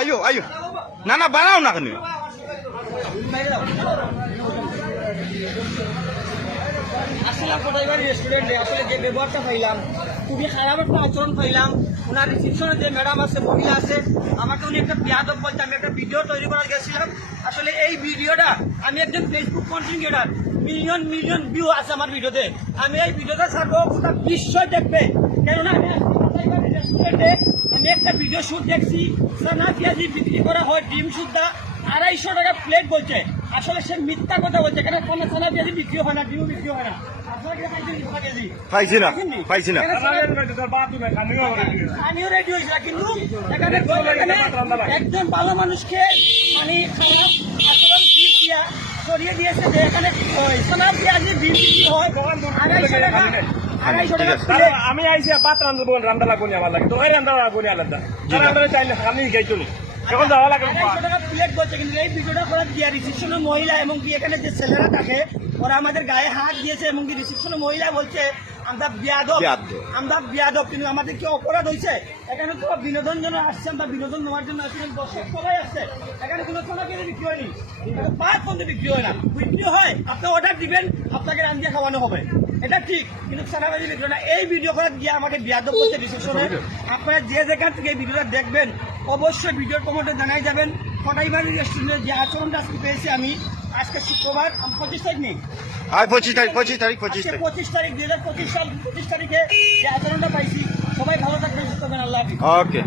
আইও আইও না না বানাও না কেন আসলাম কোটাইবার রেস্টুরেন্টে আসলে যে ব্যবহারটা পাইলাম খুবই খারাপ একটা আচরণ পাইলাম। ওনার রিসিপশনে যে ম্যাডাম আছে মহিলা আছে আমাকে উনি একটা বিয়াদব বলতে আমি একটা ভিডিও তৈরি করা গেছিলাম। আসলে এই ভিডিওটা আমি একজন Facebook content creator, million million view আছে আমার ভিডিওতে। আমি এই ভিডিওটা ছাড়বো গোটা বিশ্বই দেখবে, কেননা আমি রেস্টুরেন্টে আমি একটা ভিডিও শুট দেখছি সানা পেঁয়াজি বিক্রি করা হয় ডিম সুদ্ধা 250 টাকা প্লেট বলছে। আসলে সে মিথ্যা কথা বলছে, কেন সানা পেঁয়াজি বিক্রি হয় না, ডিমও বিক্রি হয় না। পাইছি না পাইছি না আমিও রেডি হয়েছিলাম, কিন্তু এখানে একজন ভালো মানুষকে মানে খারাপ আচরণ দিয়া সরিয়ে দিয়েছে যে এখানে সানা পেঁয়াজি বিল বিক্রি হয় 250 টাকা। 250 টাকা প্লেট। আমি আইসি ভাত রান্ধবো, রান্না লাগবো আমার লাগে, তো ওই রান্না লাগবো আলাদা রান্না চাইলে আমি খাইতো এখন যাওয়া লাগে 250 টাকা প্লেট বলছে, কিন্তু এই ভিডিওটা করা দিয়া রিসিপশনের মহিলা এবং কি এখানে যে ছেলেরা থাকে ওরা আমাদের গায়ে হাত দিয়েছে এবং কি রিসিপশনের মহিলা বলছে আমরা বিয়াদব, কিন্তু আমাদের কি অপরাধ হয়েছে? এখানে তো বিনোদন জন্য আসছে, আমরা বিনোদন নেওয়ার জন্য আসছি, দর্শক সবাই আসছে। এখানে কোনো সোনা কেটে বিক্রি হয়নি, পাঁচ পর্যন্ত বিক্রি হয় না। বিক্রি হয় আপনি অর্ডার দিবেন, আপনাকে রান্ধিয়ে খাওয়ানো হবে, এটা ঠিক, কিন্তু সারাবাজি বিক্রি হয় না। এই ভিডিও করে গিয়ে আমাকে বিয়াদব করছে রিসিপশনে। আপনারা যে যেখান থেকে এই ভিডিওটা দেখবেন অবশ্যই ভিডিওর কমেন্টে জানাই যাবেন কটাইবাড়ি রেস্টুরেন্টের যে আচরণটা আজকে পেয়েছি আমি। আজকে শুক্রবার 25 তারিখ নেই, 25 তারিখ 25 তারিখ 25 তারিখ 2025 সাল 25 তারিখে যে আচরণটা পাইছি। সবাই ভালো থাকবেন, সুস্থ থাকবেন, আল্লাহ হাফেজ। ওকে।